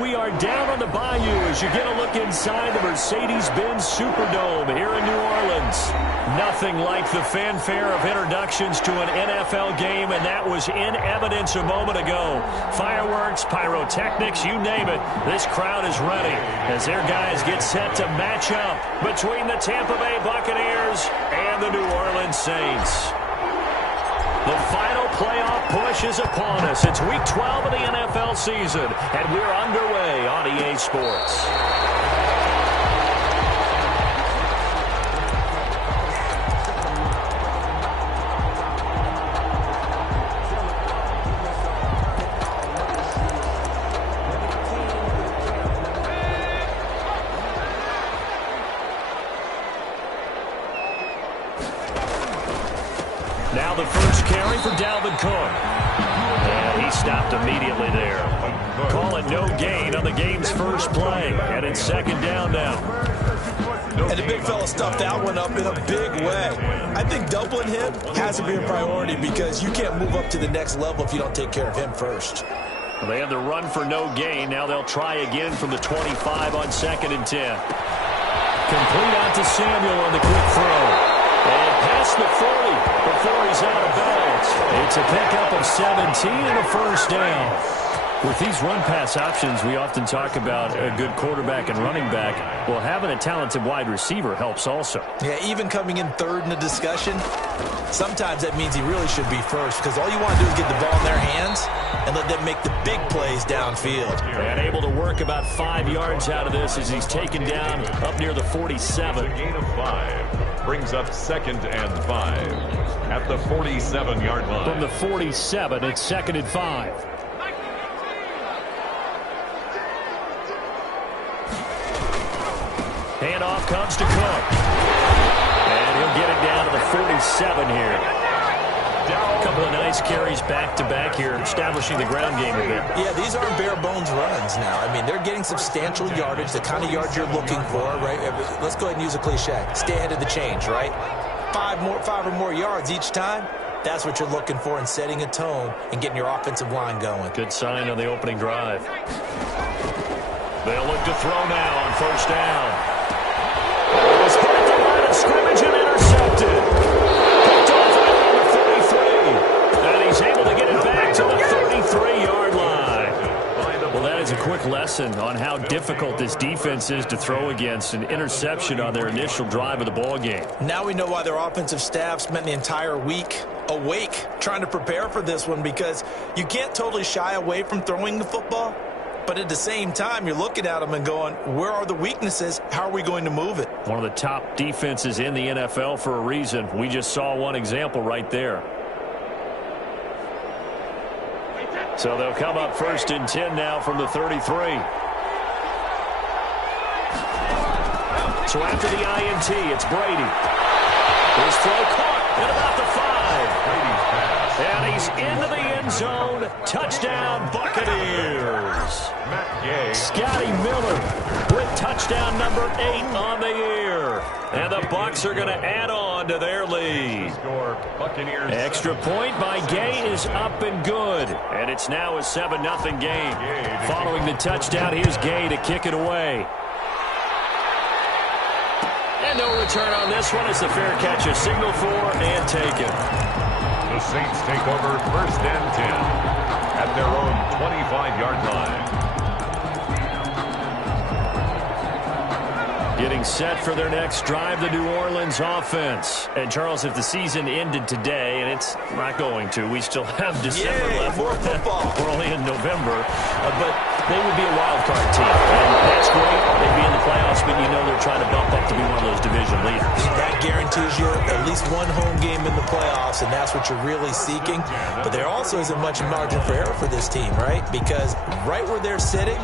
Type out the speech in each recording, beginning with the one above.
We are down on the bayou as you get a look inside the Mercedes-Benz Superdome here in New Orleans. Nothing like the fanfare of introductions to an NFL game, and that was in evidence a moment ago. Fireworks, pyrotechnics, you name it. This crowd is ready as their guys get set to match up between the Tampa Bay Buccaneers and the New Orleans Saints. The final playoff push is upon us. It's Week 12 of the NFL season, and we're underway on EA Sports. Now the first carry for Dalvin Cook. And he stopped immediately there. Call it no gain on the game's first play. And it's second down now. And the big fella stuffed that one up in a big way. I think doubling him has to be a priority because you can't move up to the next level if you don't take care of him first. Well, they had the run for no gain. Now they'll try again from the 25 on 2nd and 10. Complete out to Samuel on the quick throw. And past the 40 before he's out of bounds. It's a pickup of 17 and a first down. With these run-pass options, we often talk about a good quarterback and running back. Well, having a talented wide receiver helps also. Yeah, even coming in third in the discussion, sometimes that means he really should be first because all you want to do is get the ball in their hands and let them make the big plays downfield. And able to work about 5 yards out of this as he's taken down up near the 47. A gain of 5. Brings up 2nd and 5 at the 47-yard line. From the 47, it's 2nd and 5. Handoff comes to Cook. And he'll get it down to the 47 here. A couple of nice carries back-to-back here, establishing the ground game a bit. Yeah, these aren't bare-bones runs now. I mean, they're getting substantial yardage, the kind of yards you're looking for, right? Let's go ahead and use a cliche. Stay ahead of the change, right? 5 or more yards each time. That's what you're looking for in setting a tone and getting your offensive line going. Good sign on the opening drive. They'll look to throw now on first down. It was hit at the line of scrimmage and intercepted. Picked off right on the 33. And he's able to get it back to the 33-yard line. Well, that is a quick lesson on how difficult this defense is to throw against. An interception on their initial drive of the ball game. Now we know why their offensive staff spent the entire week awake trying to prepare for this one because you can't totally shy away from throwing the football. But at the same time, you're looking at them and going, where are the weaknesses? How are we going to move it? One of the top defenses in the NFL for a reason. We just saw one example right there. So they'll come up 1st and 10 now from the 33. So after the INT, it's Brady. His throw caught at about the 5. And he's into the end zone. Touchdown, Buccaneers. Scotty Miller with touchdown number 8 on the year. And the Bucs are going to add on to their lead. Extra point by Gay is up and good. And it's now a 7-0 game. Following the touchdown, here's Gay to kick it away. And no return on this one. It's a fair catch, a signal for and taken. The Saints take over 1st and 10 at their own 25-yard line. Getting set for their next drive, the New Orleans offense. And, Charles, if the season ended today, and it's not going to, we still have December left. More football. We're only in November. But they would be a wild card team. And that's great. They'd be in the playoffs, but you know they're trying to bump up to be one of those division leaders. That guarantees you at least one home game in the playoffs, and that's what you're really seeking. But there also isn't much margin for error for this team, right? Because right where they're sitting,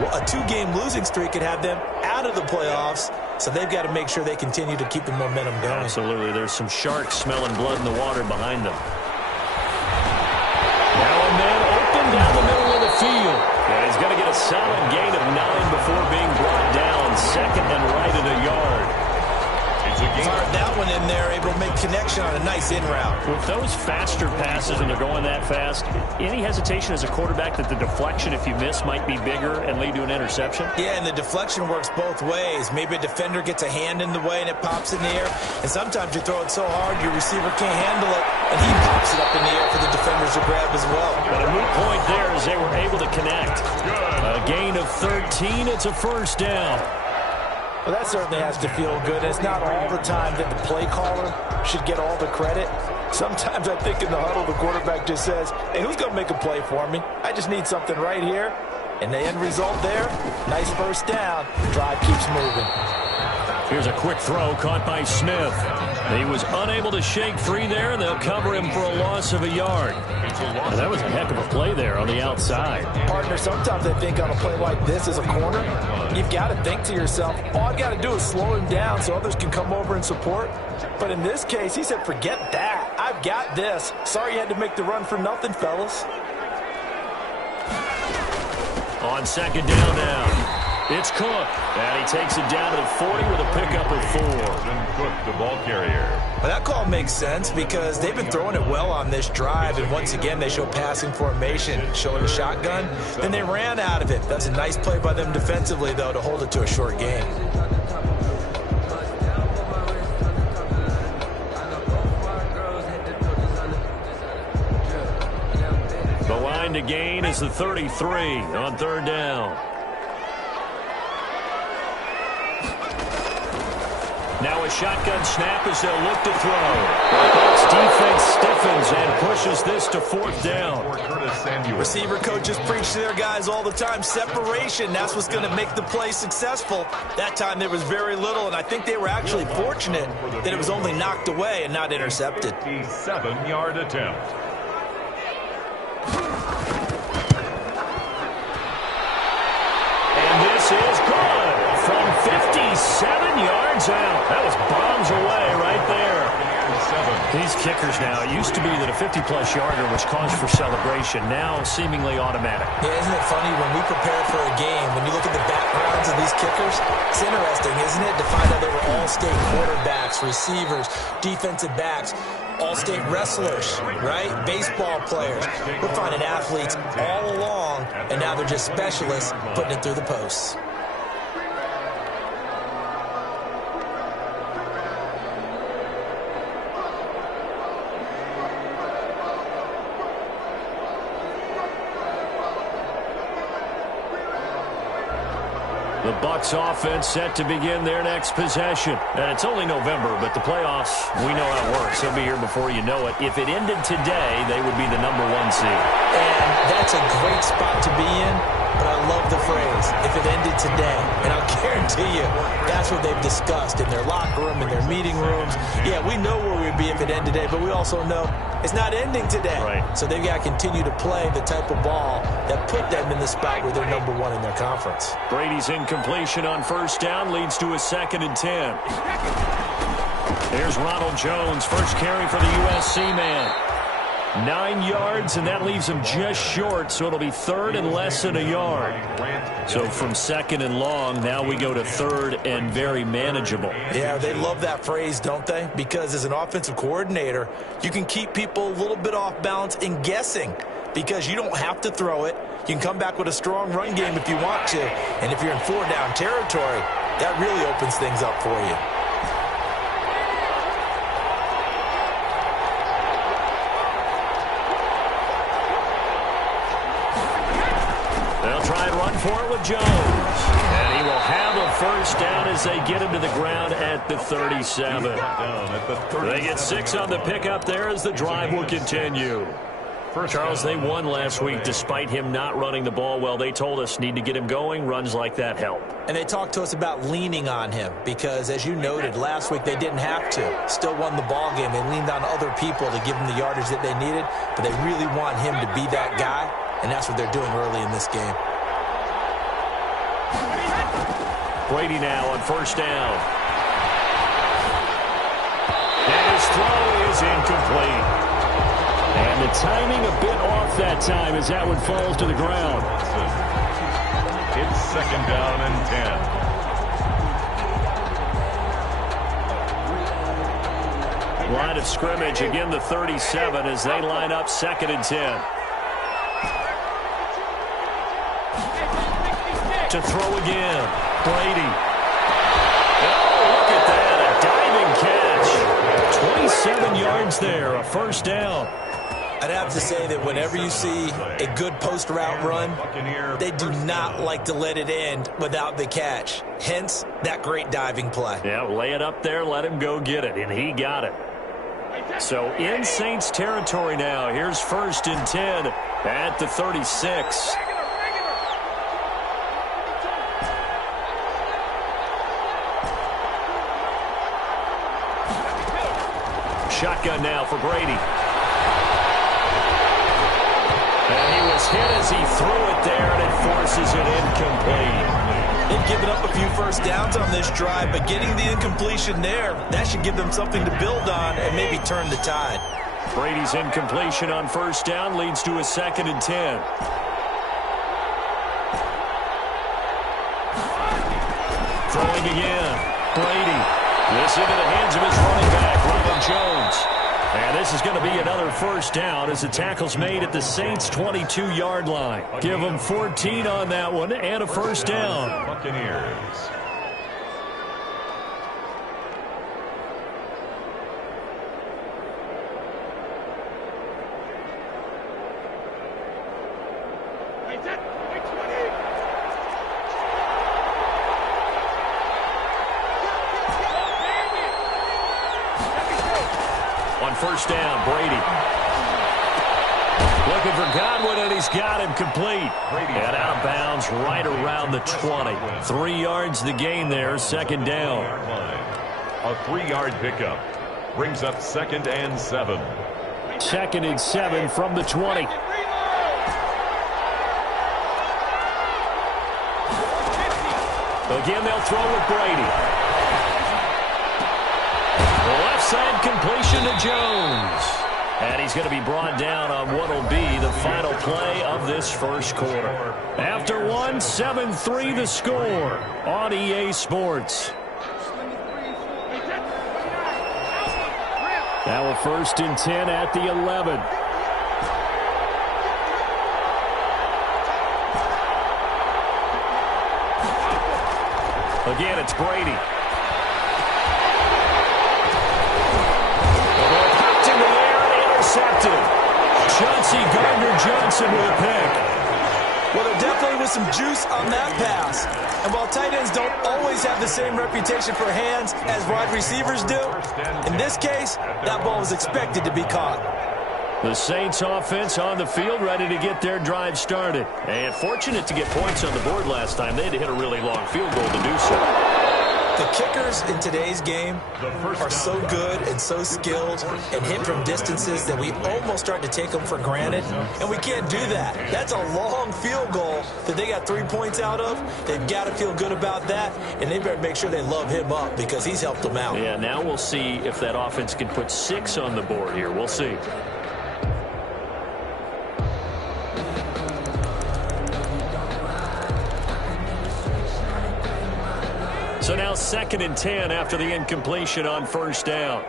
a 2-game losing streak could have them out of the playoffs, so they've got to make sure they continue to keep the momentum going. Absolutely. There's some sharks smelling blood in the water behind them. Now a man open down the middle of the field. And he's going to get a solid gain of 9 before being brought down. 2nd and right at a yard. yards a game. Fired that one in there, able to make connection on a nice in route. With those faster passes and they're going that fast, any hesitation as a quarterback that the deflection, if you miss, might be bigger and lead to an interception? Yeah, and the deflection works both ways. Maybe a defender gets a hand in the way and it pops in the air. And sometimes you throw it so hard your receiver can't handle it, and he pops it up in the air for the defenders to grab as well. But a moot point there as they were able to connect. A gain of 13. It's a first down. Well, that certainly has to feel good. It's not all the time that the play caller should get all the credit. Sometimes I think in the huddle the quarterback just says, hey, who's going to make a play for me? I just need something right here. And the end result there, nice first down. Drive keeps moving. Here's a quick throw caught by Smith. He was unable to shake free there, and they'll cover him for a loss of a yard. And that was a heck of a play there on the outside. Partner, sometimes I think on a play like this as a corner, you've got to think to yourself, all I've got to do is slow him down so others can come over and support. But in this case, he said, forget that. I've got this. Sorry you had to make the run for nothing, fellas. On second down now. It's Cook, and he takes it down to the 40 with a pickup of 4. Cook, the ball carrier. Well, that call makes sense because they've been throwing it well on this drive, and once again they show passing formation, showing the shotgun. Then they ran out of it. That's a nice play by them defensively, though, to hold it to a short game. The line to gain is the 33 on third down. Now a shotgun snap as they'll look to throw. The Bucs defense stiffens and pushes this to fourth down. Receiver coaches preach to their guys all the time. Separation, that's what's going to make the play successful. That time there was very little, and I think they were actually fortunate that it was only knocked away and not intercepted. 7-yard attempt. And this is good from 57 yards out. That was bombs away right there. These kickers now, it used to be that a 50-plus yarder was cause for celebration. Now seemingly automatic. Yeah, isn't it funny when we prepare for a game, when you look at the backgrounds of these kickers, it's interesting, isn't it, to find out they were all-state quarterbacks, receivers, defensive backs, all-state wrestlers, right? Baseball players. We're finding athletes all along, and now they're just specialists putting it through the posts. The Bucs offense set to begin their next possession. And it's only November, but the playoffs, we know how it works. They'll be here before you know it. If it ended today, they would be the number 1 seed. And that's a great spot to be in, but I love the phrase, if it ended today. And I'll guarantee you, that's what they've discussed in their locker room, in their meeting rooms. Yeah, we know where we'd be if it ended today, but we also know it's not ending today. Right. So they've got to continue to play the type of ball that put them in the spot where they're number 1 in their conference. Brady's incompletion on first down leads to a 2nd and 10. There's Ronald Jones, first carry for the USC man. 9 yards, and that leaves him just short, so it'll be 3rd and less than a yard. So from 2nd and long, now we go to 3rd and very manageable. Yeah, they love that phrase, don't they? Because as an offensive coordinator, you can keep people a little bit off balance in guessing because you don't have to throw it. You can come back with a strong run game if you want to. And if you're in 4-down territory, that really opens things up for you. They'll try and run for it with Jones. And he will have a first down as they get him to the ground at the 37. They get 6 on the pickup there as the drive will continue. Charles, they won last week despite him not running the ball well. They told us need to get him going. Runs like that help. And they talked to us about leaning on him because, as you noted, last week they didn't have to. Still won the ball game. They leaned on other people to give them the yardage that they needed, but they really want him to be that guy, and that's what they're doing early in this game. Brady now on first down. And his throw is incomplete. And the timing a bit off that time as that one falls to the ground. It's 2nd down and 10. Line of scrimmage, again the 37 as they line up 2nd and 10. To throw again, Brady. Oh, look at that, a diving catch. 27 yards there, a first down. I'd have to say that whenever you see a good post route run, they do not like to let it end without the catch. Hence, that great diving play. Yeah, lay it up there, let him go get it, and he got it. So in Saints territory now, here's 1st and 10 at the 36. Shotgun now for Brady. And he was hit as he threw it there, and it forces it incomplete. They've given up a few first downs on this drive, but getting the incompletion there, that should give them something to build on and maybe turn the tide. Brady's incompletion on 1st down leads to a 2nd and 10. Throwing again. Brady. This into the hands of his running back, Ronald Jones. And this is going to be another first down as the tackle's made at the Saints' 22-yard line. Give them 14 on that one and a first down. Buccaneers. On 1st down, Brady. Looking for Godwin, and he's got him complete. And out of bounds right around the 20. 3 yards the gain there, 2nd down. A 3-yard pickup brings up 2nd and 7. 2nd and 7 from the 20. Again, they'll throw with Brady. Left side completion to Jones. And he's going to be brought down on what will be the final play of this first quarter. After one, 7-3 the score on EA Sports. Now a 1st and 10 at the 11. Again, it's Brady. Intercepted. Chauncey Gardner-Johnson with a pick. Well, there definitely was some juice on that pass. And while tight ends don't always have the same reputation for hands as wide receivers do, in this case, that ball was expected to be caught. The Saints offense on the field ready to get their drive started. And fortunate to get points on the board last time. They had to hit a really long field goal to do so. The kickers in today's game are so good and so skilled and hit from distances that we almost start to take them for granted, and we can't do that. That's a long field goal that they got 3 points out of. They've got to feel good about that, and they better make sure they love him up because he's helped them out. Yeah, now we'll see if that offense can put 6 on the board here. We'll see. So now 2nd and 10 after the incompletion on 1st down.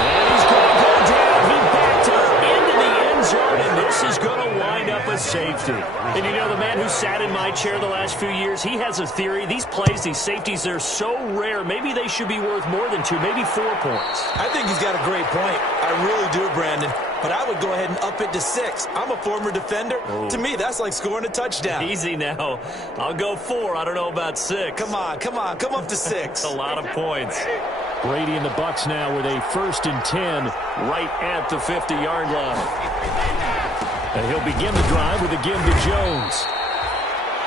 And he's going to go down. He backed up into the end zone, and this is going to wind up a safety. And you know, the man who sat in my chair the last few years, he has a theory. These plays, these safeties, they're so rare. Maybe they should be worth more than 2, maybe 4 points. I think he's got a great point. I really do, Brandon. But I would go ahead and up it to 6. I'm a former defender. Ooh. To me, that's like scoring a touchdown. Easy now. I'll go 4. I don't know about 6. Come on. Come up to 6. A lot of points. Brady and the Bucs now with a 1st and 10 right at the 50-yard line. And he'll begin the drive with a give to Jones.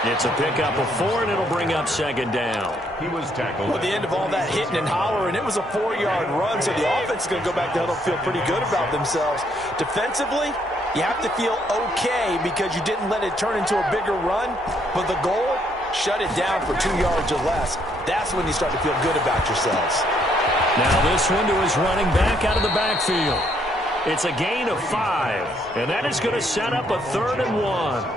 It's a pickup of 4, and it'll bring up 2nd down. He was tackled. At the end of all that hitting and hollering, it was a 4-yard run, so the offense is going to go back to huddle, feel pretty good about themselves. Defensively, you have to feel okay because you didn't let it turn into a bigger run, but the goal, shut it down for 2 yards or less. That's when you start to feel good about yourselves. Now this one to his running back out of the backfield. It's a gain of 5, and that is going to set up a 3rd and 1.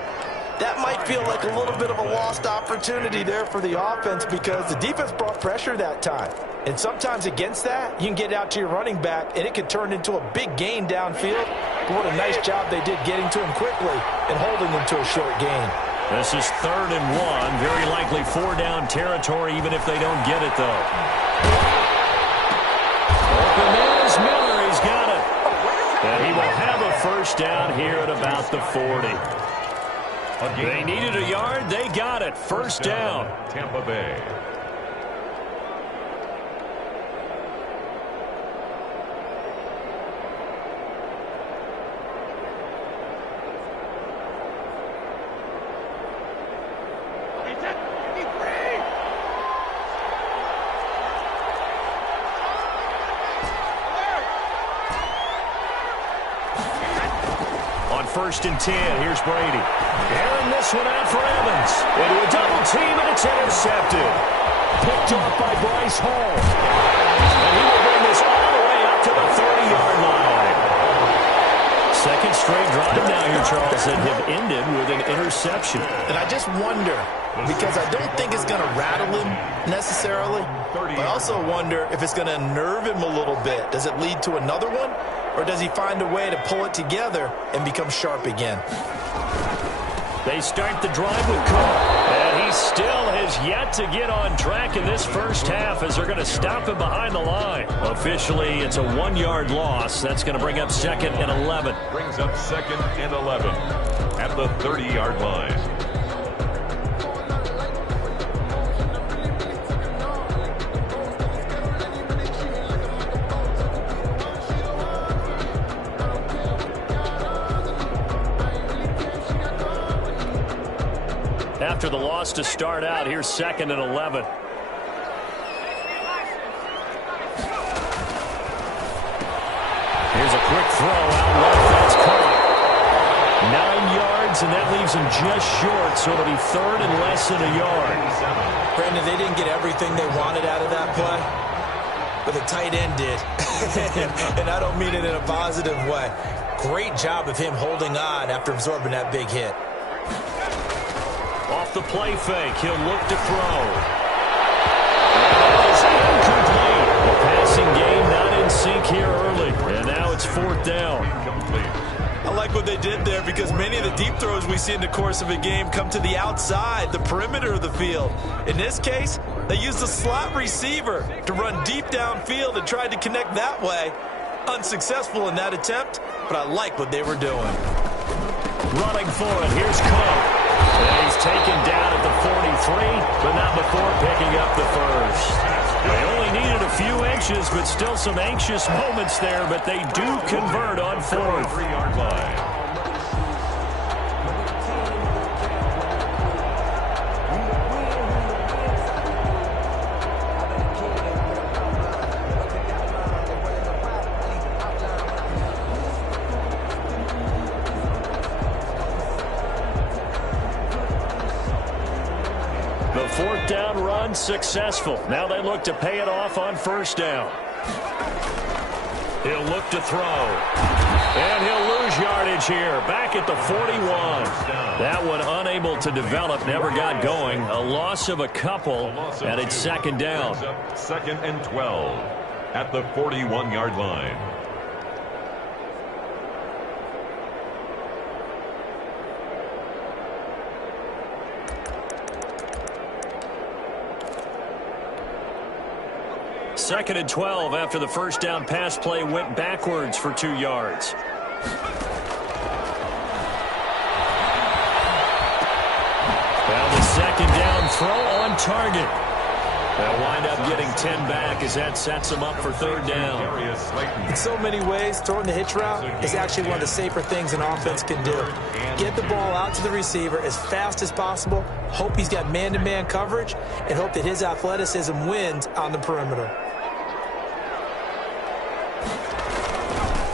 that might feel like a little bit of a lost opportunity there for the offense because the defense brought pressure that time. And sometimes against that, you can get out to your running back, and it could turn into a big gain downfield. But what a nice job they did getting to him quickly and holding him to a short gain. This is 3rd and 1. Very likely 4-down territory, even if they don't get it, though. Open man is Miller. He's got it. And he will have a first down here at about the 40. They needed a yard. They got it. First down. Tampa Bay. First and 10. Here's Brady. Airing this one out for Evans. Into a double team, and it's intercepted. Picked off by Bryce Hall. And he will bring this all the way up to the 30-yard line. Second straight drive now here, Charles, that have ended with an interception. And I just wonder, because I don't think it's going to rattle him necessarily, but I also wonder if it's going to unnerve him a little bit. Does it lead to another one? Or does he find a way to pull it together and become sharp again? They start the drive with Cook. And he still has yet to get on track in this first half as they're going to stop him behind the line. Officially, it's a 1-yard loss. That's going to bring up 2nd and 11. Brings up 2nd and 11 at the 30-yard line. After the loss to start out, here's 2nd and 11. Here's a quick throw out left. That's caught. 9 yards, and that leaves him just short, so it'll be 3rd and less than a yard. Brandon, they didn't get everything they wanted out of that play, but the tight end did. And I don't mean it in a positive way. Great job of him holding on after absorbing that big hit. Off the play fake, he'll look to throw. That is incomplete. The passing game not in sync here early, and now it's 4th down. I like what they did there because many of the deep throws we see in the course of a game come to the outside, the perimeter of the field. In this case, they used a slot receiver to run deep downfield and tried to connect that way. Unsuccessful in that attempt, but I like what they were doing. Running for it, here's Cook. And he's taken down at the 43, but not before picking up the first. They only needed a few inches, but still some anxious moments there, but they do convert on 4th. 3-yard line. The 4th down run successful. Now they look to pay it off on 1st down. He'll look to throw. And he'll lose yardage here. Back at the 41. That one unable to develop. Never got going. A loss of a couple. And it's 2nd down. 2nd and 12 at the 41-yard line. Second and 12 after the first down pass play went backwards for 2 yards. Now the second down throw on target. They'll wind up getting 10 back as that sets them up for 3rd down. In so many ways, throwing the hitch route is actually one of the safer things an offense can do. Get the ball out to the receiver as fast as possible, hope he's got man-to-man coverage, and hope that his athleticism wins on the perimeter.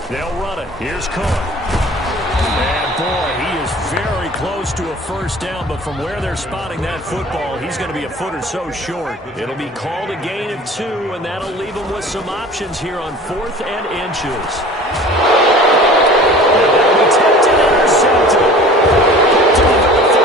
They'll run it. Here's Cook. And, boy, he is very close to a first down, but from where they're spotting that football, he's going to be a foot or so short. It'll be called a gain of 2, and that'll leave him with some options here on 4th and inches. And that'll be tipped and intercepted. Picked off at the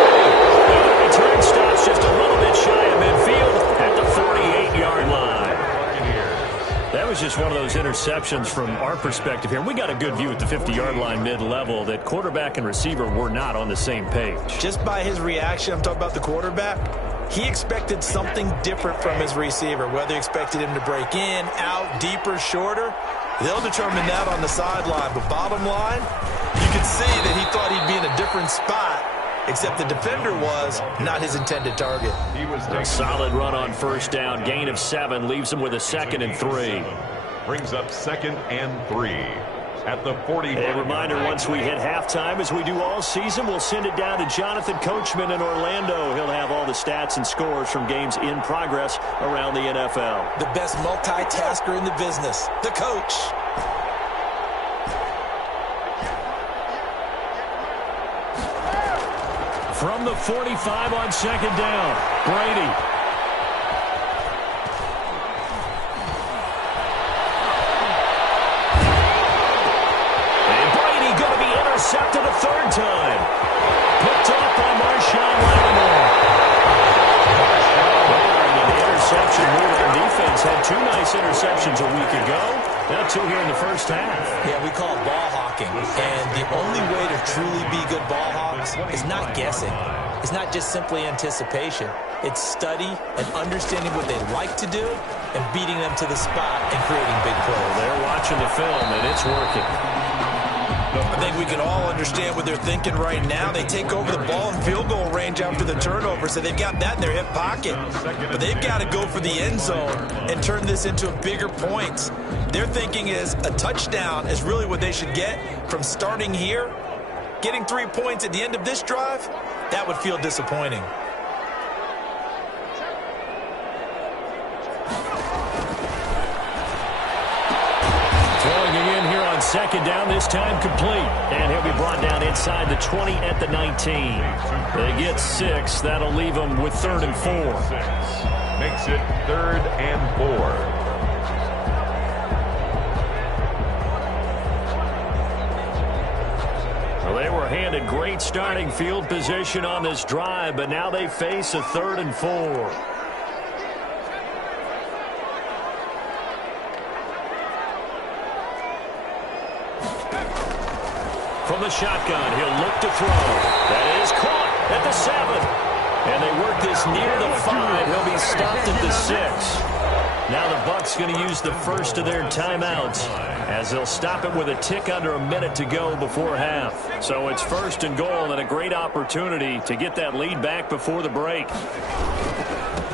just one of those interceptions from our perspective here. We got a good view at the 50-yard line mid-level that quarterback and receiver were not on the same page. Just by his reaction, I'm talking about the quarterback, he expected something different from his receiver, whether he expected him to break in, out, deeper, shorter. They'll determine that on the sideline. But bottom line, you can see that he thought he'd be in a different spot, except the defender was not his intended target. A solid run on first down. Gain of 7 leaves him with a 2nd and 3. Brings up 2nd and 3 at the 40. A reminder, once we hit halftime, as we do all season, we'll send it down to Jonathan Coachman in Orlando. He'll have all the stats and scores from games in progress around the NFL. The best multitasker in the business, the coach. From the 45 on 2nd down, Brady. Intercepted a 3rd time. Picked off by Marshawn Lattimore. An interception move on defense. Had 2 nice interceptions a week ago. Now 2 here in the first half. Yeah, we call it ball hawking. And the only way to truly be good ball hawks is not guessing. It's not just simply anticipation. It's study and understanding what they like to do and beating them to the spot and creating big plays. They're watching the film, and it's working. I think we can all understand what they're thinking right now. They take over the ball in field goal range after the turnover, so they've got that in their hip pocket. But they've got to go for the end zone and turn this into a bigger point. Their thinking is a touchdown is really what they should get from starting here. Getting 3 points at the end of this drive, that would feel disappointing. Throwing again here on 2nd down, this time complete. And he'll be brought down inside the 20 at the 19. They get 6. That'll leave them with 3rd and 4. Makes it 3rd and 4. Well, they were handed great starting field position on this drive, but now they face a 3rd and 4. From the shotgun, he'll look to throw. That is caught at the 7. And they work this near the 5. He'll be stopped at the 6. Now the Bucs going to use the first of their timeouts as they'll stop it with a tick under a minute to go before half. So it's 1st and goal and a great opportunity to get that lead back before the break.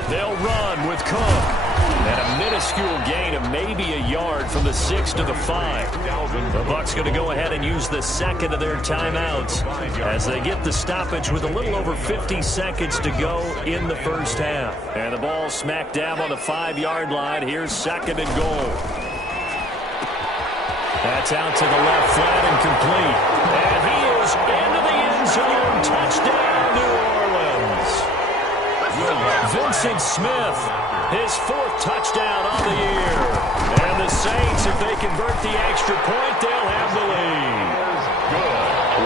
They'll run with Cook. And a minuscule gain of maybe a yard from the 6 to the 5. The Bucs going to go ahead and use the 2nd of their timeouts as they get the stoppage with a little over 50 seconds to go in the first half. And the ball smack dab on the 5-yard line. Here's 2nd and goal. That's out to the left flat and complete. And he is into the end zone. Touchdown, New Orleans. Vincent Smith, his 4th touchdown on the year. And the Saints, if they convert the extra point, they'll have the lead.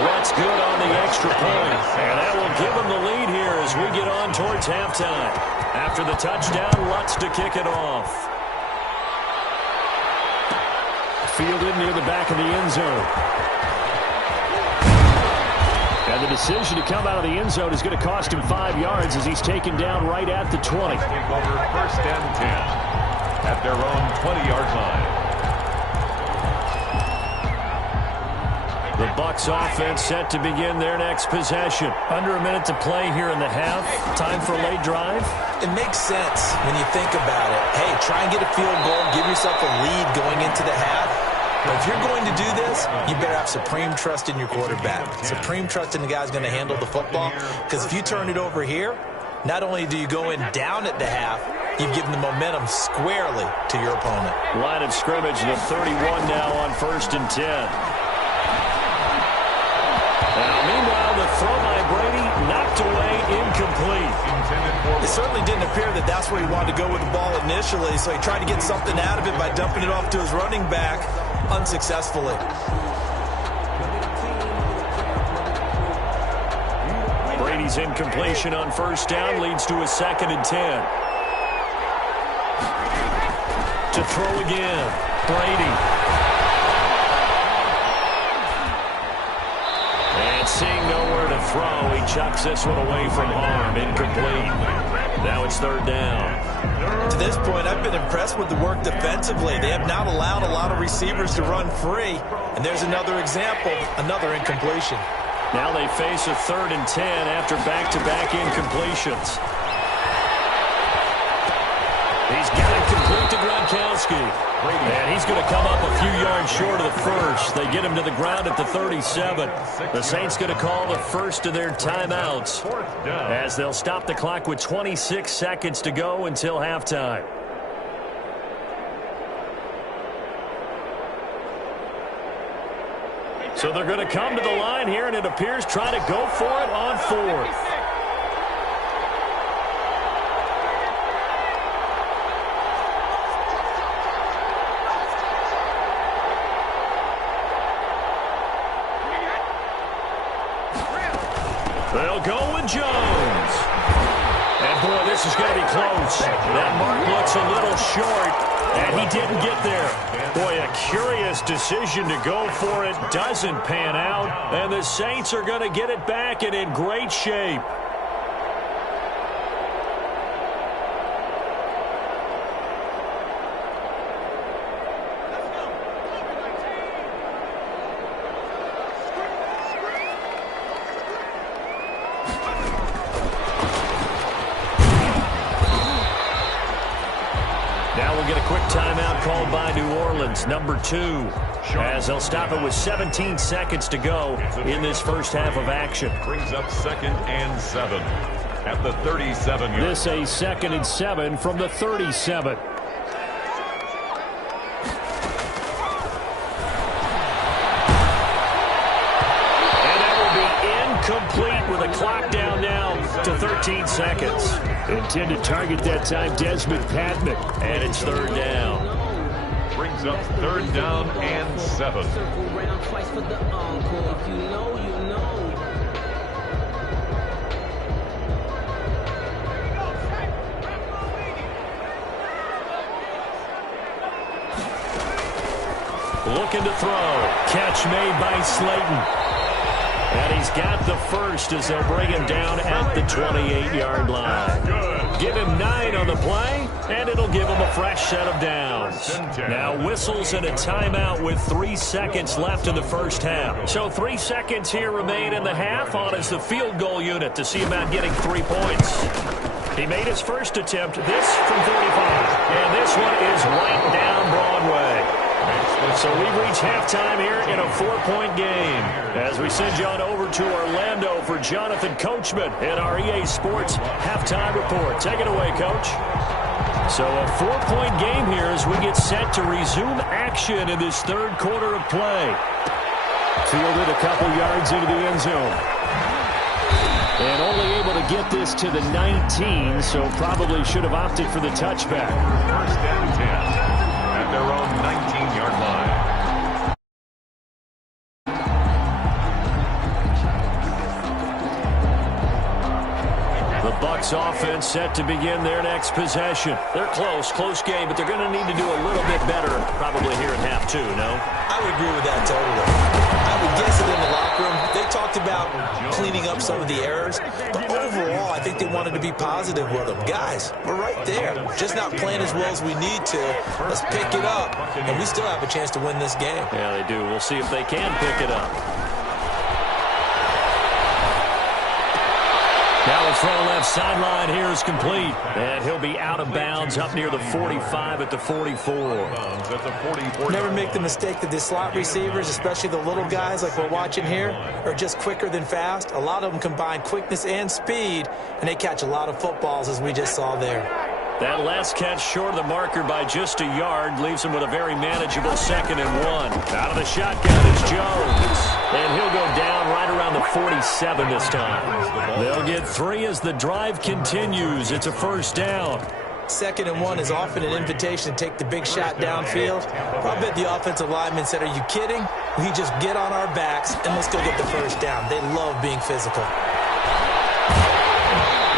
What's good on the extra point? And that will give them the lead here as we get on towards halftime. After the touchdown, Lutz to kick it off. Fielded near the back of the end zone. And the decision to come out of the end zone is going to cost him 5 yards as he's taken down right at the 20. Take over 1st and 10 at their own 20-yard line. The Bucs offense set to begin their next possession. Under a minute to play here in the half. Time for a late drive. It makes sense when you think about it. Hey, try and get a field goal, give yourself a lead going into the half. But if you're going to do this, you better have supreme trust in your quarterback. Supreme trust in the guy who's going to handle the football. Because if you turn it over here, not only do you go in down at the half, you've given the momentum squarely to your opponent. Line of scrimmage, the 31 now on 1st and 10. Now, meanwhile, the throw by Brady knocked away, incomplete. It certainly didn't appear that that's where he wanted to go with the ball initially, so he tried to get something out of it by dumping it off to his running back unsuccessfully. Brady's incompletion on 1st down leads to a 2nd and 10. To throw again. Brady. And seeing nowhere to throw, he chucks this one away from harm. Incomplete. Now it's third down. To this point, I've been impressed with the work defensively. They have not allowed a lot of receivers to run free. And there's another example, another incompletion. Now they face a 3rd and 10 after back-to-back incompletions. He's got it complete to Gronkowski. And he's going to come up a few yards short of the first. They get him to the ground at the 37. The Saints going to call the first of their timeouts as they'll stop the clock with 26 seconds to go until halftime. So they're going to come to the line here, and it appears try to go for it on 4th. They'll go with Jones. And, boy, this is going to be close. That mark looks a little short, and he didn't get there. Boy, a curious decision to go for it. Doesn't pan out, and the Saints are going to get it back and in great shape. Called by New Orleans, number 2, as they'll stop it with 17 seconds to go in this first half of action. Brings up 2nd and 7 at the 37. This a 2nd and 7 from the 37. And that will be incomplete with a clock down now to 13 seconds. Intended target that time, Desmond Patman. And it's third down. Brings up 3rd down and 7. Looking to throw. Catch made by Slayton. And he's got the first as they'll bring him down at the 28-yard line. Give him 9 on the play, and it'll give him a fresh set of downs. Now whistles and a timeout with 3 seconds left in the first half. So 3 seconds here remain in the half on as the field goal unit to see about getting 3 points. He made his first attempt, this from 35, and this one is right down Broadway. So we reach halftime here in a 4-point game as we send you on over to Orlando for Jonathan Coachman in our EA Sports halftime report. Take it away, Coach. So a 4-point game here as we get set to resume action in this third quarter of play. Fielded a couple yards into the end zone. And only able to get this to the 19, so probably should have opted for the touchback. 1st and 10 at their own 19-yard line. The Bucs offense set to begin their next possession. They're close game, but they're going to need to do a little bit better probably here in half 2, no? I would agree with that totally. I would guess it in the locker room. They talked about cleaning up some of the errors, but overall, I think they wanted to be positive with them. Guys, we're right there. Just not playing as well as we need to. Let's pick it up, and we still have a chance to win this game. Yeah, they do. We'll see if they can pick it up. Now the throw left sideline here is complete. And he'll be out of bounds up near the 45 at the 44. Never make the mistake that the slot receivers, especially the little guys like we're watching here, are just quicker than fast. A lot of them combine quickness and speed, and they catch a lot of footballs as we just saw there. That last catch short of the marker by just a yard leaves him with a very manageable 2nd and 1. Out of the shotgun is Jones. And he'll go down right around the 47 this time. They'll get 3 as the drive continues. It's a first down. 2nd and 1 is often an invitation to take the big shot downfield. I bet the offensive lineman said, "Are you kidding? We just get on our backs and let's go get the first down." They love being physical.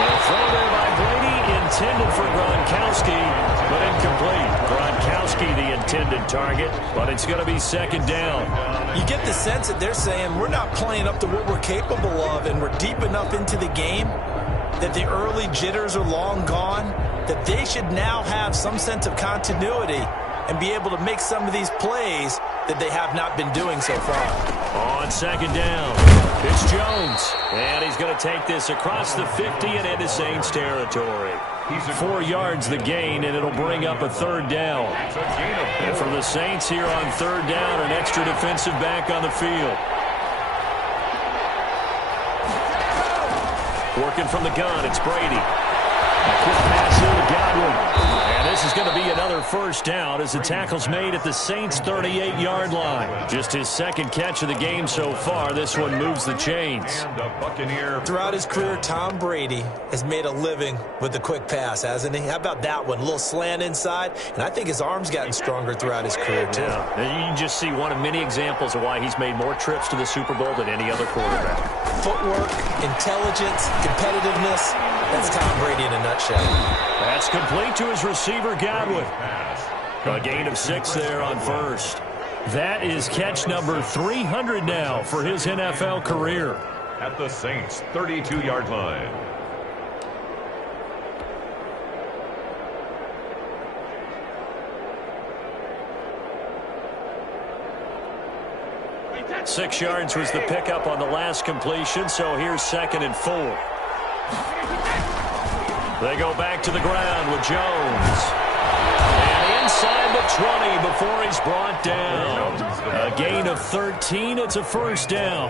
The throw there by Brady intended for Gronkowski, but incomplete. Gronkowski the intended target, but it's going to be second down. You get the sense that they're saying we're not playing up to what we're capable of, and we're deep enough into the game that the early jitters are long gone, that they should now have some sense of continuity and be able to make some of these plays that they have not been doing so far. On second down, it's Jones. And he's going to take this across the 50 and into Saints territory. 4 yards the gain, and it'll bring up a third down. And for the Saints here on third down, an extra defensive back on the field. Working from the gun, it's Brady. A quick pass here to Godwin. And this is going to be another first down as the tackle's made at the Saints' 38-yard line. Just his second catch of the game so far. This one moves the chains. Throughout his career, Tom Brady has made a living with the quick pass, hasn't he? How about that one? A little slant inside, and I think his arm's gotten stronger throughout his career, too. Yeah. You can just see one of many examples of why he's made more trips to the Super Bowl than any other quarterback. Footwork, intelligence, competitiveness. That's Tom Brady in a nutshell. That's complete to his receiver, Godwin. A gain of 6 there on first. That is catch number 300 now for his NFL career. At the Saints' 32-yard line. Six yards was the pickup on the last completion, so here's 2nd and 4. They go back to the ground with Jones. And inside the 20 before he's brought down. A gain of 13. It's a first down.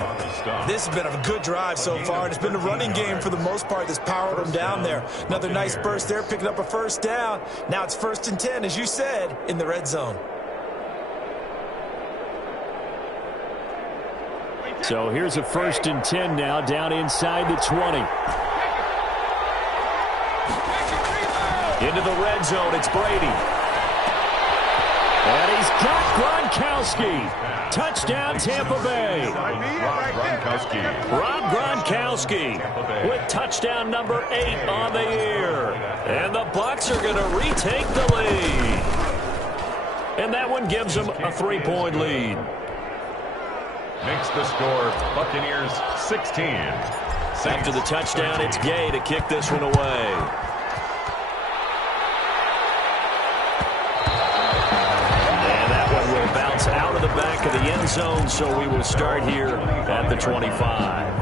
This has been a good drive so far, and it's been the running game for the most part that's powered them down there. Another nice burst there, picking up a first down. Now it's 1st and 10, as you said, in the red zone. So here's a 1st and 10 now, down inside the 20. Into the red zone, it's Brady. And he's got Gronkowski. Touchdown, Tampa Bay. Rob Gronkowski with touchdown number 8 on the year. And the Bucs are going to retake the lead. And that one gives them a 3-point lead. Makes the score Buccaneers 16. After the touchdown, it's Gay to kick this one away. And that one will bounce out of the back of the end zone, so we will start here at the 25.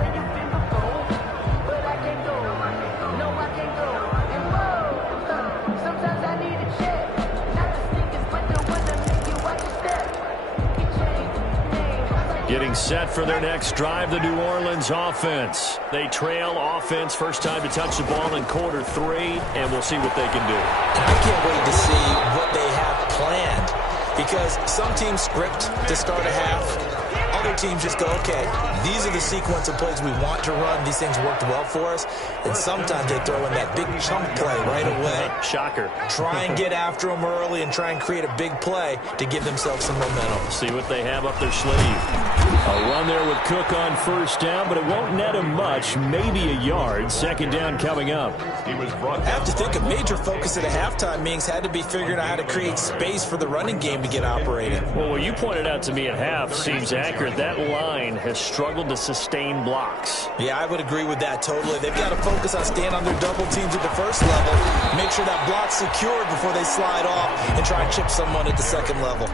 Getting set for their next drive, the New Orleans offense. They trail offense, first time to touch the ball in quarter 3, and we'll see what they can do. I can't wait to see what they have planned, because some teams script to start a half. Other teams just go, okay, these are the sequence of plays we want to run. These things worked well for us. And sometimes they throw in that big chunk play right away. Shocker. Try and get after them early and try and create a big play to give themselves some momentum. See what they have up their sleeve. A run there with Cook on first down, but it won't net him much, maybe a yard. Second down coming up. I have to think a major focus at a halftime meetings had to be figuring out how to create space for the running game to get operating. Well, what you pointed out to me at half seems accurate. That line has struggled to sustain blocks. Yeah, I would agree with that totally. They've got to focus on staying on their double teams at the first level, make sure that block's secured before they slide off and try and chip someone at the second level.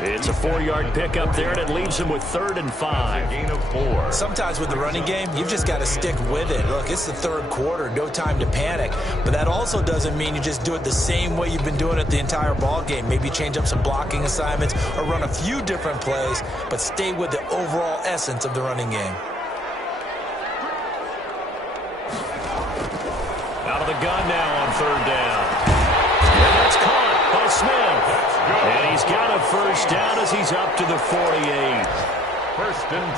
It's a 4-yard pickup there, and it leaves him with 3rd and 5. Gain of 4. Sometimes with the running game, you've just got to stick with it. Look, it's the 3rd quarter, no time to panic. But that also doesn't mean you just do it the same way you've been doing it the entire ball game. Maybe change up some blocking assignments or run a few different plays, but stay with the overall essence of the running game. Out of the gun now on 3rd down. And that's caught by Smith. And he's got a first down as he's up to the 48.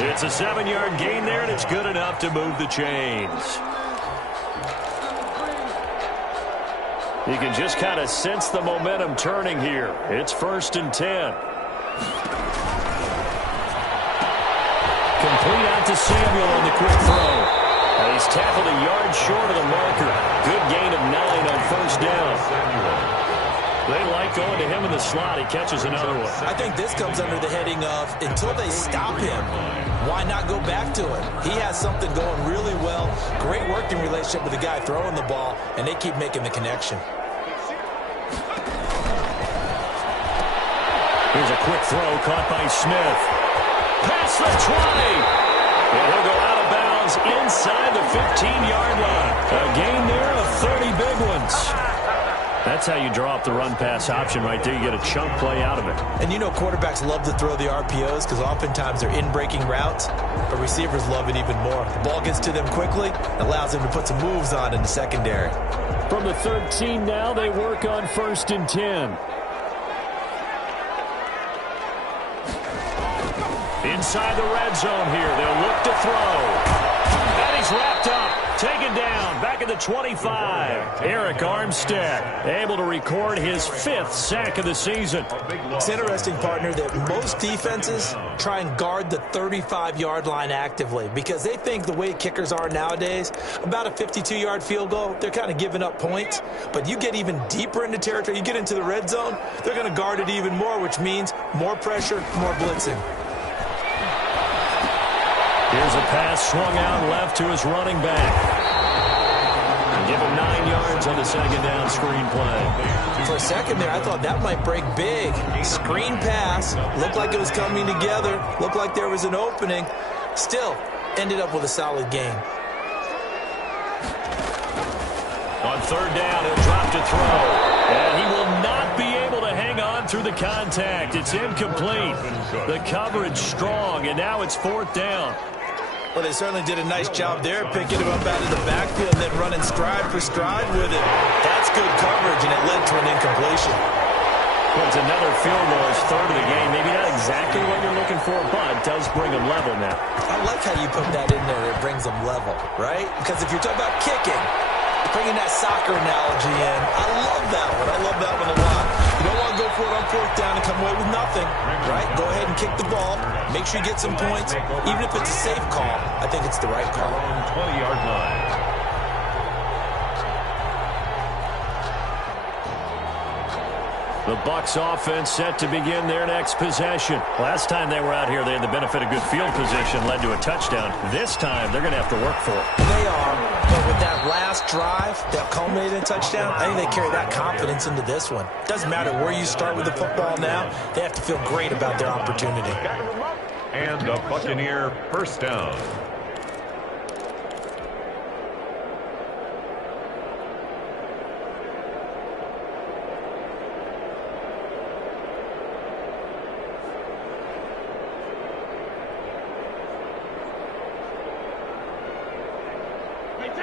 It's a 7-yard gain there, and it's good enough to move the chains. You can just kind of sense the momentum turning here. It's 1st and 10. Complete out to Samuel on the quick throw. And he's tackled a yard short of the marker. Good gain of 9 on first down. They like going to him in the slot. He catches another one. I think this comes under the heading of, until they stop him, why not go back to him? He has something going really well. Great working relationship with the guy throwing the ball, and they keep making the connection. Here's a quick throw caught by Smith. Past the 20. And he'll go out of bounds inside the 15-yard line. A gain there of 30 big ones. That's how you draw up the run-pass option right there. You get a chunk play out of it. And you know quarterbacks love to throw the RPOs because oftentimes they're in-breaking routes, but receivers love it even more. The ball gets to them quickly, allows them to put some moves on in the secondary. From the 13 now, they work on 1st and 10. Inside the red zone here. They'll look to throw. And he's wrapped up. Taken down. Back at the 25. Eric Armstead able to record his 5th sack of the season. It's interesting, partner, that most defenses try and guard the 35-yard line actively because they think the way kickers are nowadays, about a 52-yard field goal, they're kind of giving up points. But you get even deeper into territory, you get into the red zone, they're going to guard it even more, which means more pressure, more blitzing. Here's a pass swung out left to his running back. And give him 9 yards on the second down screen play. For a second there, I thought that might break big. Screen pass. Looked like it was coming together. Looked like there was an opening. Still, ended up with a solid gain. On 3rd down, he'll drop to throw. And he will not be able to hang on through the contact. It's incomplete. The coverage strong, and now it's 4th down. Well, they certainly did a nice job there, picking him up out of the backfield and then running stride for stride with it. That's good coverage, and it led to an incompletion. Well, it's another field goal, his 3rd of the game. Maybe not exactly what you're looking for, but does bring them level now. I like how you put that in there. It brings them level, right? Because if you're talking about kicking, bringing that soccer analogy in, I love that one. I love that one a lot. You don't want to go for it on 4th down and come away with nothing, right? Go ahead and kick the ball. Make sure you get some points. Even if it's a safe call, I think it's the right call. 20-yard line. The Bucs offense set to begin their next possession. Last time they were out here, they had the benefit of good field position, led to a touchdown. This time, they're going to have to work for it. They are, but with that last drive that culminated in a touchdown, I think they carry that confidence into this one. Doesn't matter where you start with the football now, they have to feel great about their opportunity. And a Buccaneer 1st down.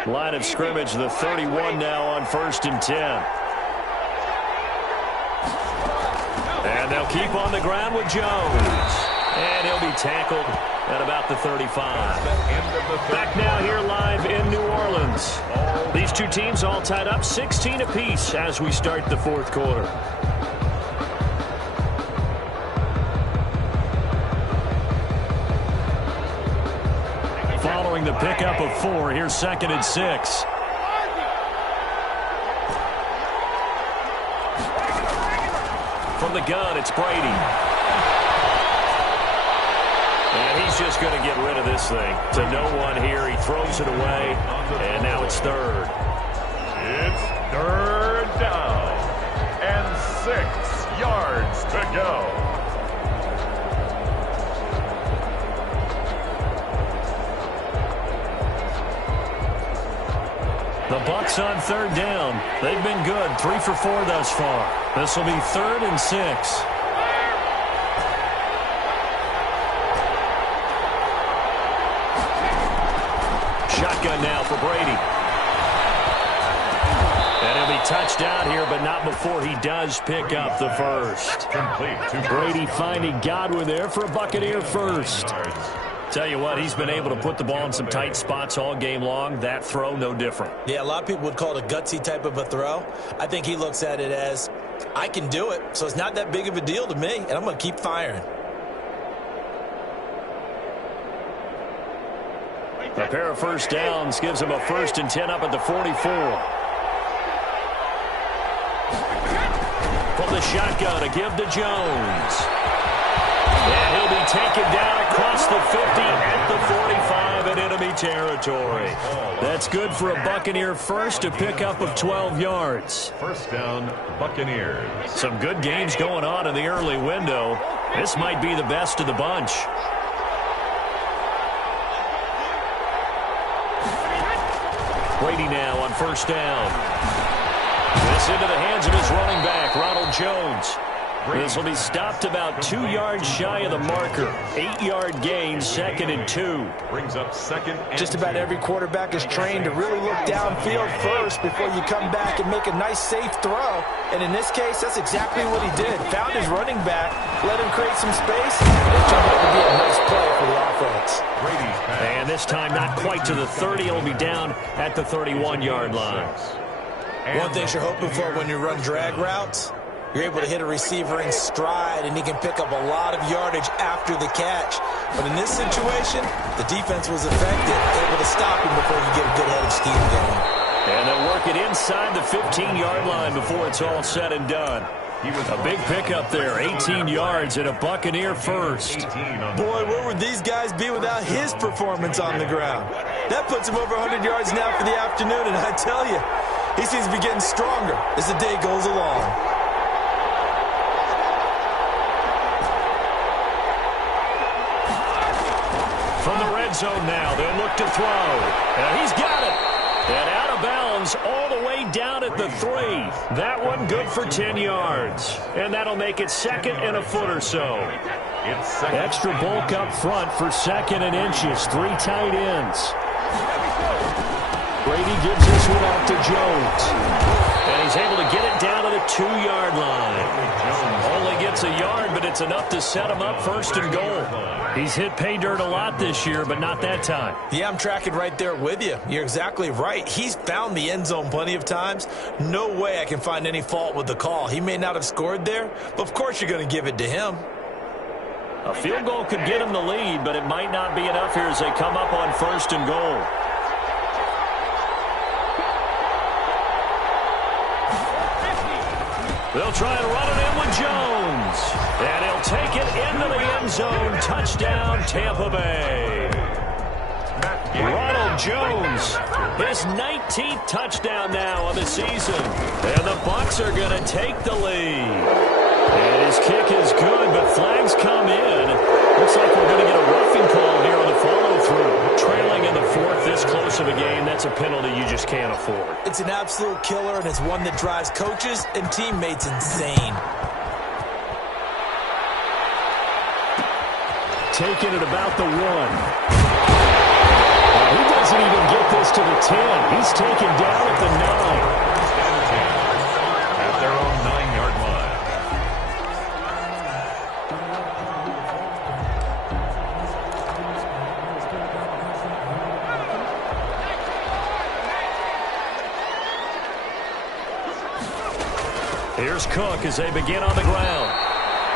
Line of scrimmage, the 31 now on 1st and 10. And they'll keep on the ground with Jones. And he'll be tackled at about the 35. Back now here live in New Orleans. These two teams all tied up 16 apiece as we start the 4th quarter. Following the pickup of 4, here's 2nd and 6. From the gun, it's Brady. And he's just going to get rid of this thing. To no one here. He throws it away. And now it's 3rd. It's 3rd down. And 6 yards to go. The Bucs on 3rd down. They've been good. 3 for 4 thus far. This will be 3rd and 6. Shotgun now for Brady. And he'll be touched out here, but not before he does pick up the 1st. Complete to Brady finding Godwin there for a Buccaneer 1st. Tell you what, he's been able to put the ball in some tight spots all game long. That throw, no different. Yeah, a lot of people would call it a gutsy type of a throw. I think he looks at it as, I can do it, so it's not that big of a deal to me, and I'm going to keep firing. A pair of first downs gives him a 1st and 10 up at the 44. From the shotgun, a give to Jones. And he'll be taken down across the 50 at the 45 in enemy territory. That's good for a Buccaneer first, a pickup of 12 yards. First down, Buccaneers. Some good games going on in the early window. This might be the best of the bunch. Brady now on first down. This into the hands of his running back, Ronald Jones. This will be stopped about 2 yards shy of the marker. 8-yard gain, 2nd and 2. Brings up 2nd and Just about every quarterback is trained to really look downfield first before you come back and make a nice, safe throw. And in this case, that's exactly what he did. Found his running back, let him create some space, and it turned out to be a nice play for the offense. And this time not quite to the 30. It'll be down at the 31-yard line. One thing you're hoping for when you run drag routes, you're able to hit a receiver in stride, and he can pick up a lot of yardage after the catch. But in this situation, the defense was effective, able to stop him before you get a good head of steam going. And they'll work it inside the 15-yard line before it's all said and done. A big pickup there, 18 yards and a Buccaneer first. Boy, where would these guys be without his performance on the ground? That puts him over 100 yards now for the afternoon, and I tell you, he seems to be getting stronger as the day goes along. From the red zone now, they'll look to throw. And he's got it. And out of bounds all the way down at the 3. That one good for 10 yards. And that'll make it 2nd and a foot or so. Extra bulk up front for 2nd and inches. 3 tight ends. Brady gives this one off to Jones. And he's able to get it down to the 2-yard line. Only gets a yard, but it's enough to set him up 1st and goal. He's hit pay dirt a lot this year, but not that time. Yeah, I'm tracking right there with you. You're exactly right. He's found the end zone plenty of times. No way I can find any fault with the call. He may not have scored there, but of course you're going to give it to him. A field goal could get him the lead, but it might not be enough here as they come up on 1st and goal. They'll try and run it in with Jones. And he'll take it into the end zone. Touchdown, Tampa Bay. Ronald Jones, his 19th touchdown now of the season. And the Bucs are going to take the lead. And his kick is good, but flags come in. Looks like we're going to get a roughing call here on the follow-through. Trailing in the 4th, this close of a game, that's a penalty you just can't afford. It's an absolute killer, and it's one that drives coaches and teammates insane. Taking it about the 1. He doesn't even get this to the 10. He's taken down at the 9. At their own 9-yard line. Here's Cook as they begin on the ground.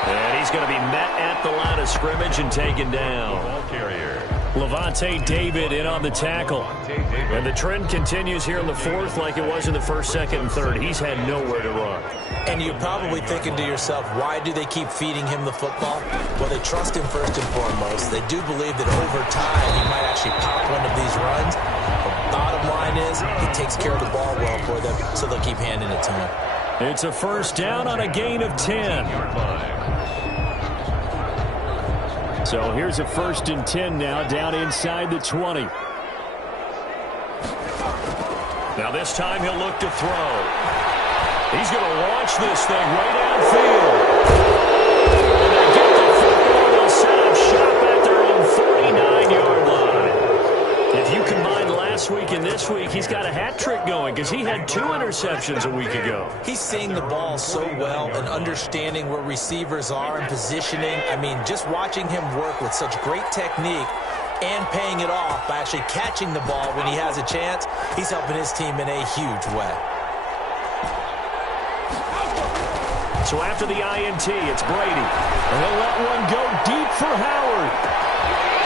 And he's going to be met at the line of scrimmage and taken down. Ball carrier. Levante David in on the tackle. And the trend continues here in the 4th like it was in the 1st, 2nd, and 3rd. He's had nowhere to run. And you're probably thinking to yourself, why do they keep feeding him the football? Well, they trust him first and foremost. They do believe that over time he might actually pop one of these runs. The bottom line is he takes care of the ball well for them, so they'll keep handing it to him. It's a first down on a gain of 10. So here's a 1st and 10 now, down inside the 20. Now this time he'll look to throw. He's going to launch this thing right downfield. And they get the football. They'll set up shop at their own 49-yard line. If you combine last week and this week, he's got a hat trick going because he had 2 interceptions a week ago. He's seeing the ball so well and understanding where receivers are and positioning. I mean, just watching him work with such great technique and paying it off by actually catching the ball when he has a chance, he's helping his team in a huge way. So after the INT, it's Brady. And he'll let one go deep for Howard.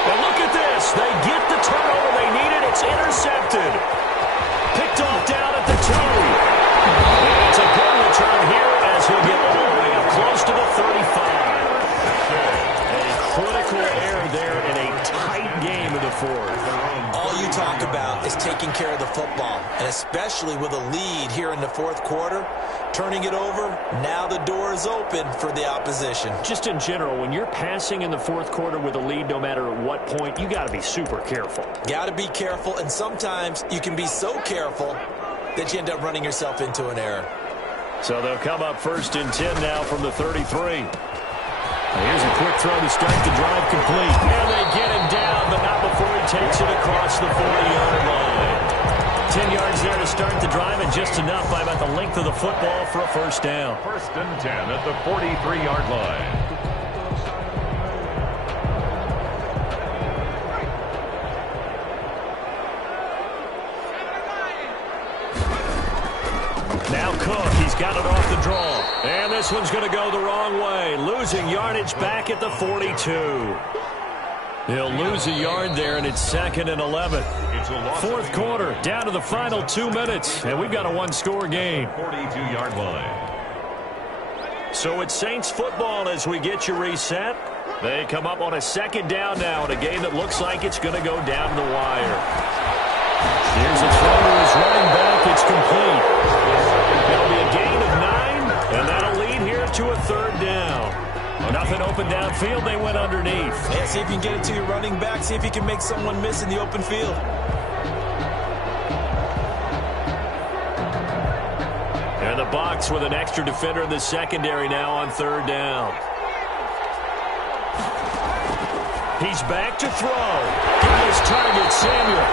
And look at this. Saints, they get the turnover they needed. It's intercepted. Picked off down at the 2. And it's a good return here as he'll get all the way up close to the 35. A critical error there in a tight game of the fourth. All you talk about is taking care of the football, and especially with a lead here in the fourth quarter, turning it over, now the door is open for the opposition. Just in general, when you're passing in the fourth quarter with a lead, no matter at what point, you got to be super careful. Got to be careful, and sometimes you can be so careful that you end up running yourself into an error. So they'll come up 1st and 10 now from the 33. Here's a quick throw to start the drive complete. And they get him down, but not before he takes it across the 40-yard line. 10 yards there to start the drive, and just enough by about the length of the football for a first down. 1st and 10 at the 43-yard line. Now Cook, he's got it off the draw. And this one's going to go the wrong way. Losing yardage back at the 42. He'll lose a yard there, and it's 2nd and 11. Fourth quarter, down to the final 2 minutes, and we've got a one-score game. 42-yard line. So it's Saints football as we get you reset. They come up on a 2nd down now in a game that looks like it's going to go down to the wire. Here's a throw to his running back. It's complete. It'll be a gain of 9, and that'll lead here to a 3rd down. Nothing open downfield. They went underneath. Yeah, see if you can get it to your running back. See if you can make someone miss in the open field. And the box with an extra defender in the secondary now on 3rd down. He's back to throw. Give his target, Samuel.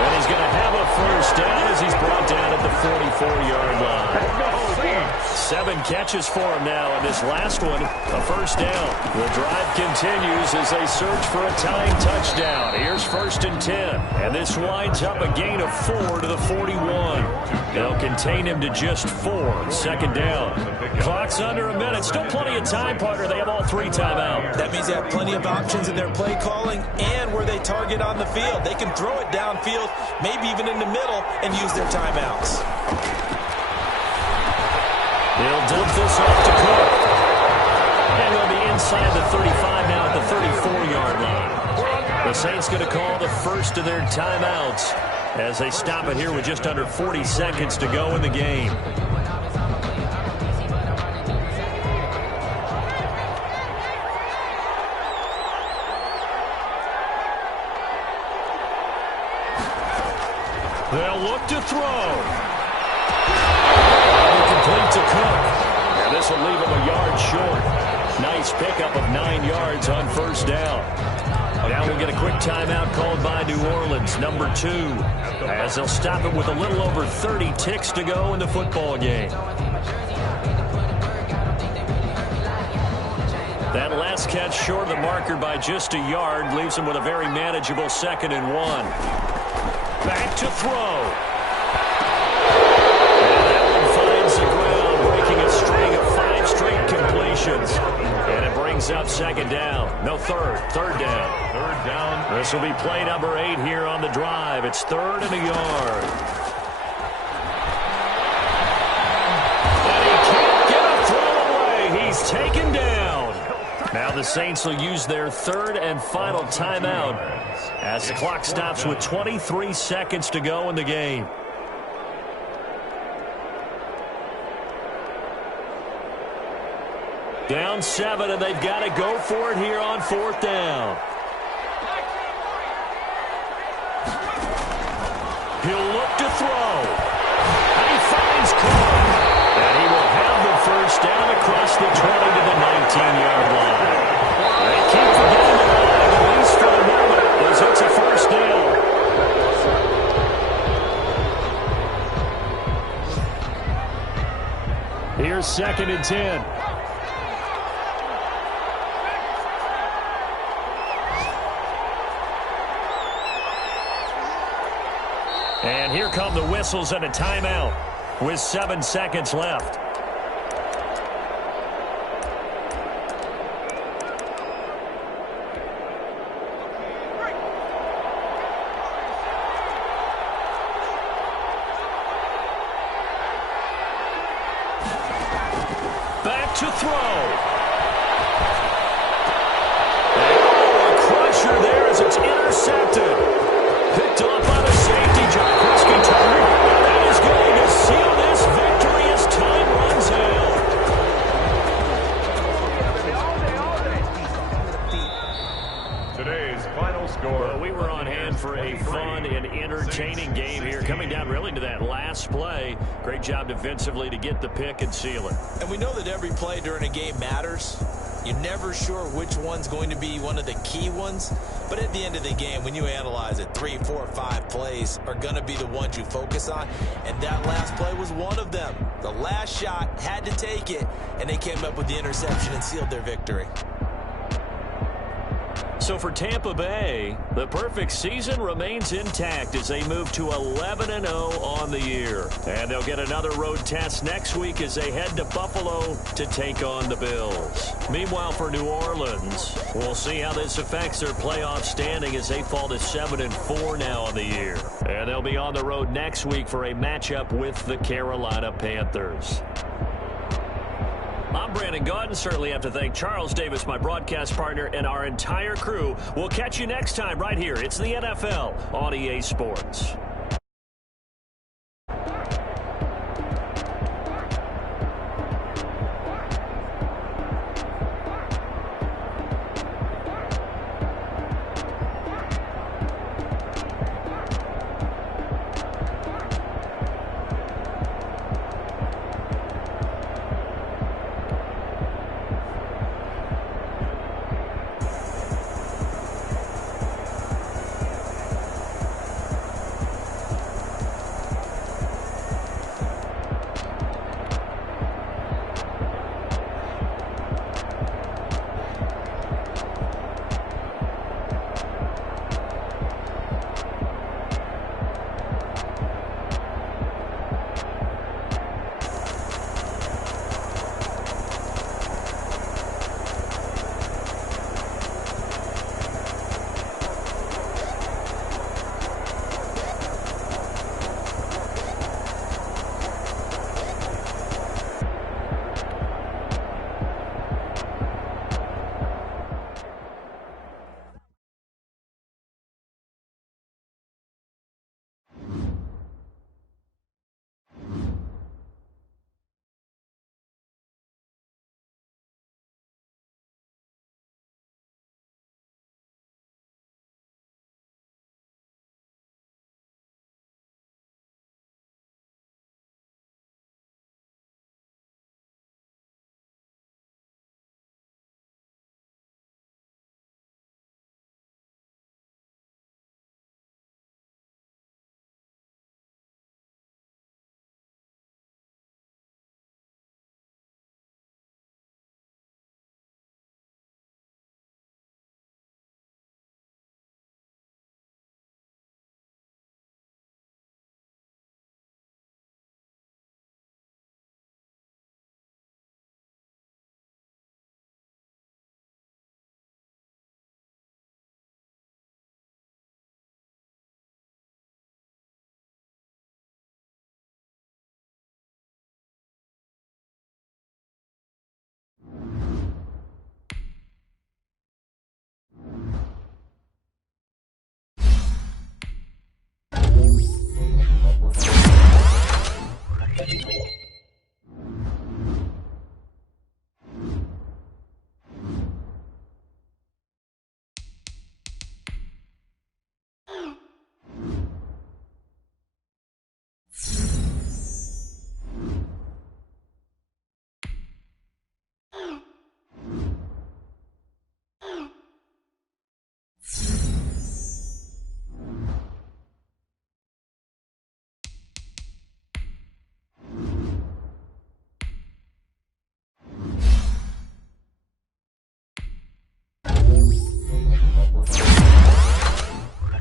And he's going to have a first down as he's brought down at the 44-yard line. 7 catches for him now, and this last one, a first down. The drive continues as they search for a tying touchdown. Here's 1st and 10, and this winds up a gain of 4 to the 41. They'll contain him to just 4. 2nd down. Clock's under a minute. Still plenty of time, partner. They have all 3 timeouts. That means they have plenty of options in their play calling and where they target on the field. They can throw it downfield, maybe even in the middle, and use their timeouts. They'll dump this off to Cook. And they'll be inside the 35 now at the 34-yard line. The Saints going to call the first of their timeouts as they stop it here with just under 40 seconds to go in the game. They'll look to throw. Complete to Cook. And this will leave him a yard short. Nice pickup of 9 yards on 1st down. Now we'll get a quick timeout called by New Orleans, number 2, as they'll stop it with a little over 30 ticks to go in the football game. That last catch short of the marker by just a yard leaves him with a very manageable 2nd and 1. Back to throw. The ground, breaking a string of 5 straight completions. And it brings up 2nd down. No, 3rd down. 3rd down. This will be play number 8 here on the drive. It's 3rd and a yard. And he can't get a throw away. He's taken down. Now the Saints will use their 3rd and final timeout as the clock stops with 23 seconds to go in the game. Down 7, and they've got to go for it here on 4th down. He'll look to throw. And he finds Cook. And he will have the first down across the 20 to the 19-yard line. They keep forgetting the line, at least for the moment, as it's a first down. Here's 2nd and 10. And here come the whistles and a timeout with 7 seconds left. to throw. A crusher there as it's intercepted. Picked off by the safety, John Prescott. That is going to seal this victory as time runs out. Today's final score. Well, we were on hand for a fun and entertaining game here. Coming down really to that last play. Great job defensively to get the pick and seal it. And we know that every play during a game matters. You're never sure which one's going to be one of the key ones. But at the end of the game, when you analyze it, 3, 4, 5 plays are going to be the ones you focus on. And that last play was one of them. The last shot had to take it, and they came up with the interception and sealed their victory. So for Tampa Bay, the perfect season remains intact as they move to 11-0 on the year. And they'll get another road test next week as they head to Buffalo to take on the Bills. Meanwhile, for New Orleans, we'll see how this affects their playoff standing as they fall to 7-4 now on the year. And they'll be on the road next week for a matchup with the Carolina Panthers. I'm Brandon Gaudin. Certainly have to thank Charles Davis, my broadcast partner, and our entire crew. We'll catch you next time right here. It's the NFL on EA Sports.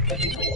Thank you.